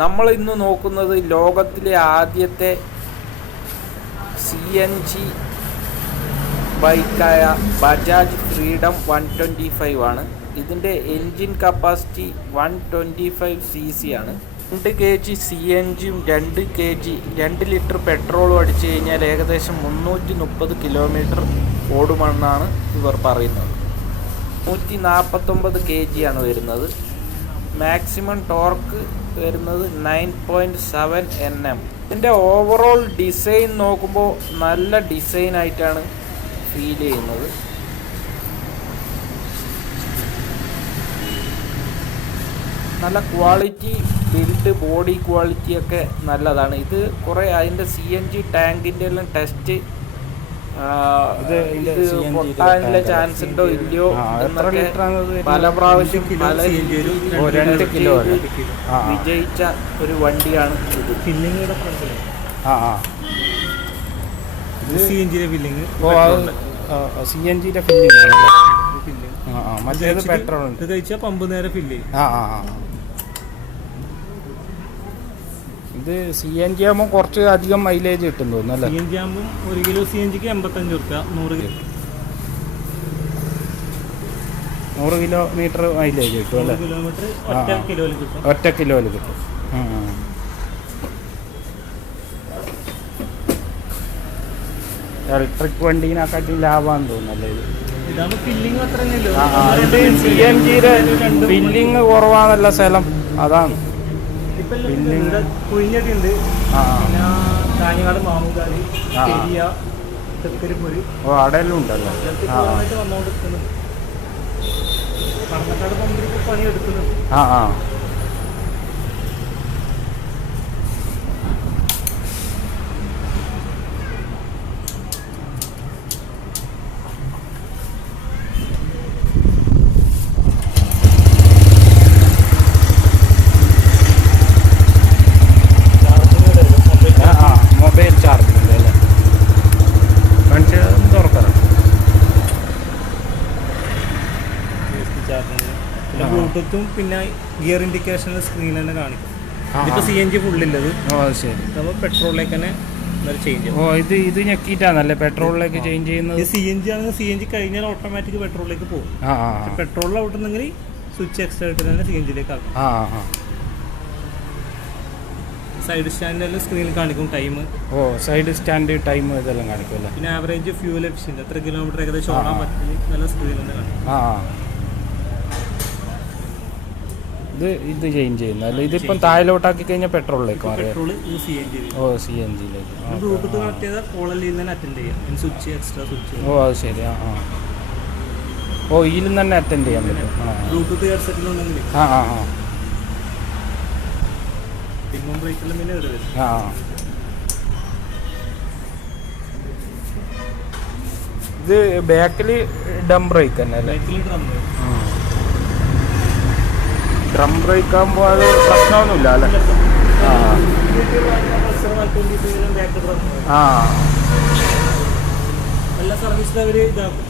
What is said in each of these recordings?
നമ്മൾ ഇന്ന് നോക്കുന്നത് ലോകത്തിലെ ആദ്യത്തെ CNG ബൈക്കായ ബജാജ് ഫ്രീഡം 125 ആണ്. ഇതിൻ്റെ എൻജിൻ കപ്പാസിറ്റി 125 cc ആണ്. 2 kg CNGയും 2 kg 2 ലിറ്റർ പെട്രോളും അടിച്ചു കഴിഞ്ഞാൽ ഏകദേശം 330 കിലോമീറ്റർ ഓടുമെന്നാണ് ഇവർ പറയുന്നത്. 149 kg ആണ് വരുന്നത്. മാക്സിമം ടോർക്ക് വരുന്നത് 9.7 Nm. ഇതിൻ്റെ ഓവറോൾ ഡിസൈൻ നോക്കുമ്പോൾ നല്ല ഡിസൈനായിട്ടാണ് ഫീൽ ചെയ്യുന്നത്. നല്ല ക്വാളിറ്റി ബിൽഡ്, ബോഡി ക്വാളിറ്റിയൊക്കെ നല്ലതാണ്. ഇത് കുറേ അതിൻ്റെ CNG ടാങ്കിൻ്റെ എല്ലാം ടെസ്റ്റ് ഇത് പൊട്ടാനുള്ള ചാൻസ് ഉണ്ടോ ഇല്ലയോ എന്നൊക്കെ പല പ്രാവശ്യം പല വിജയിച്ച ഒരു വണ്ടിയാണ് ഇത്. CNGയുടെ ഫില്ലിങ് മറ്റേത് പെട്രോൾ ഇത് കഴിച്ചാൽ പമ്പ് നേരെ ഫില്ല് ചെയ്യും. ഇത് CNG ആകുമ്പോൾ കുറച്ച് അധികം മൈലേജ് കിട്ടും തോന്നുന്നു. CNG ആകുമ്പോൾ 1 കിലോ CNGക്ക് 85 രൂപ. 100 കിലോമീറ്റർ മൈലേജ് കിട്ടും അല്ലേ? കിലോമീറ്റർ ഒറ്റ കിലോയിൽ കിട്ടും. ഇലക്ട്രിക് വണ്ടീനെക്കാട്ടി ലാഭമാണെന്ന് തോന്നുന്നല്ലേ ഇത്? ഇതാകുമ്പോൾ ഫില്ലിങ് അത്ര ഇത് CNGയുടെ ഫില്ലിങ് കുറവാണല്ല സ്ഥലം, അതാണ്. കുഴിഞ്ഞിട്ടുണ്ട്. പിന്നെ കാഞ്ഞങ്ങാട്, മാമൂകാട്, തെക്കരിപ്പൊരു അവിടെയെല്ലാം ഉണ്ടല്ലോ. വന്നുകൊണ്ടിരിക്കുന്നു. പണക്കാട് പമ്പിൽ പണി എടുക്കുന്നുണ്ട്. മൊബൈൽ ചാർജിങ് അല്ലേ? തുറക്കണം. പിന്നെ ബ്ലൂടൂത്തും പിന്നെ ഗിയർ ഇൻഡിക്കേഷൻ സ്ക്രീൻ തന്നെ കാണിക്കും. ഇതിപ്പോൾ CNG ഫുള്ളില്ലത്. ശരി. നമ്മൾ പെട്രോളിലേക്ക് തന്നെ ചേഞ്ച് ചെയ്യും. ഇത് ഞെക്കിയിട്ടാണല്ലേ പെട്രോളിലേക്ക് ചേഞ്ച് ചെയ്യുന്നത്? CNG ആണെങ്കിൽ CNG കഴിഞ്ഞാൽ ഓട്ടോമാറ്റിക് പെട്രോളിലേക്ക് പോകും. പെട്രോളിൽ ഔട്ടുന്നെങ്കിൽ സ്വിച്ച് എക്സ്ട്രാ ഇട്ട് തന്നെ CNGയിലേക്ക് ആക്കും. സൈഡ് സ്റ്റാൻഡിൽ സ്ക്രീനിൽ കാണിക്കും ടൈം. സൈഡ് സ്റ്റാൻഡ് ടൈം ഇതെല്ലാം കാണിക്കും അല്ലേ? പിന്നെ ആവറേജ് ഫ്യൂൽ എഫിഷ്യൻറ്റ് എത്ര കിലോമീറ്റർ ഏകദേശം ഓടാൻ പറ്റും നല്ല സ്ക്രീനിൽ തന്നെ കാണിക്കും. ഇത് ചേഞ്ച് ചെയ്യുന്നത് അല്ല? ഇതിപ്പം താഴോട്ടാക്കി കഴിഞ്ഞാൽ പെട്രോളിലേക്ക് മാറി. പെട്രോൾ CNGയിലേക്ക്. ബ്ലൂടൂത്ത് കണക്ട് ചെയ്താൽ കോളിൽ നിന്ന് തന്നെ അറ്റൻഡ് ചെയ്യാം. Switch extra switch. അത് ശരി. ഇതിൽ തന്നെ അറ്റൻഡ് ചെയ്യാൻ പറ്റും. ബ്ലൂടൂത്ത് ഹെഡ്സെറ്റിലുണ്ടെങ്കിൽ പിന്നും ബ്രേക്കെല്ലാം പിന്നെ വരും. ഇത് ബാക്കിൽ ഡം ബ്രേക്ക് തന്നെ അല്ലേ? ഡ്രം ബ്രേക്ക് ആകുമ്പോൾ അത് പ്രശ്നമൊന്നുമില്ല അല്ലേ? എല്ലാ സർവീസിലും അവർ ഇതാക്കും.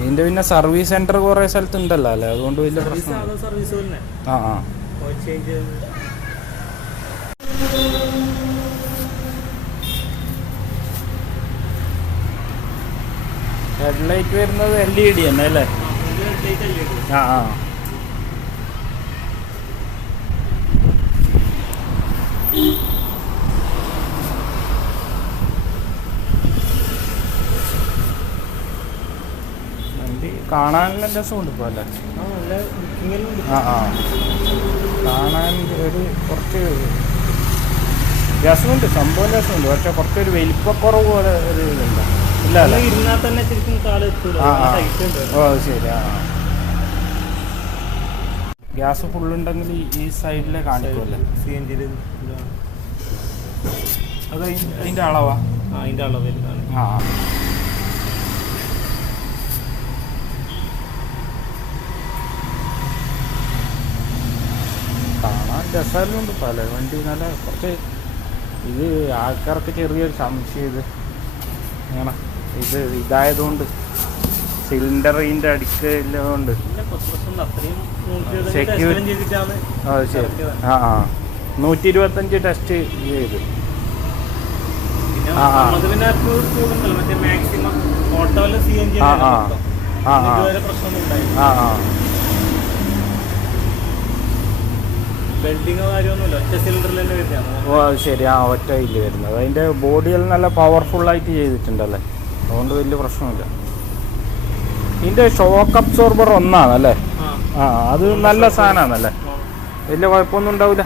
ഇതിന്റെ പിന്നെ സർവീസ് സെന്റർ കുറെ സ്ഥലത്തുണ്ടല്ലോ അല്ലേ? അതുകൊണ്ട് വലിയ പ്രശ്നം. ഹെഡ്ലൈറ്റ് വരുന്നത് LED തന്നെ അല്ലേ? കാണാനെല്ലാം രസമുണ്ട് ഇപ്പോൾ അല്ലേ? കാണാൻ ഒരു കുറച്ച് രസമുണ്ട്, സംഭവം രസമുണ്ട്. പക്ഷെ കുറച്ചൊരു വലിപ്പക്കുറവ് പോലെ ഒരു ഇതുണ്ട് ഇല്ല അല്ലേ? ഇരുന്നാൽ തന്നെ ശരിക്കും കാലം. ശരി. ഗ്യാസ് ഫുള്ളുണ്ടെങ്കിൽ ഈ സൈഡിലെ കാണിക്കുമല്ലേ? CNGയിൽ അത് അതിൻ്റെ അളവാ? അതിൻ്റെ അളവ്. കാണാൻ രസമെല്ലാം ഉണ്ട് പല വണ്ടി. നല്ല കുറച്ച് ഇത് ആൾക്കാർക്ക് ചെറിയൊരു സംശയം, ഇത് ഇതായതുകൊണ്ട് സിലിണ്ടറിൻ്റെ അടിക്കലുണ്ട്. സെക്യൂരിറ്റി അത് ശരി. 125 ടെസ്റ്റ് ചെയ്ത്. ഓ അത് ശരി. ഒറ്റ ഇതിൽ വരുന്നത്. അതിൻ്റെ ബോഡിയെല്ലാം നല്ല പവർഫുള്ളായിട്ട് ചെയ്തിട്ടുണ്ടല്ലേ, അതുകൊണ്ട് വലിയ പ്രശ്നമില്ല. ഇതിൻ്റെ ഷോക്ക് അബ്സോർബർ ഒന്നാണല്ലേ? അത് നല്ല സാധനമാണല്ലേ, വലിയ കുഴപ്പമൊന്നും ഉണ്ടാവില്ല.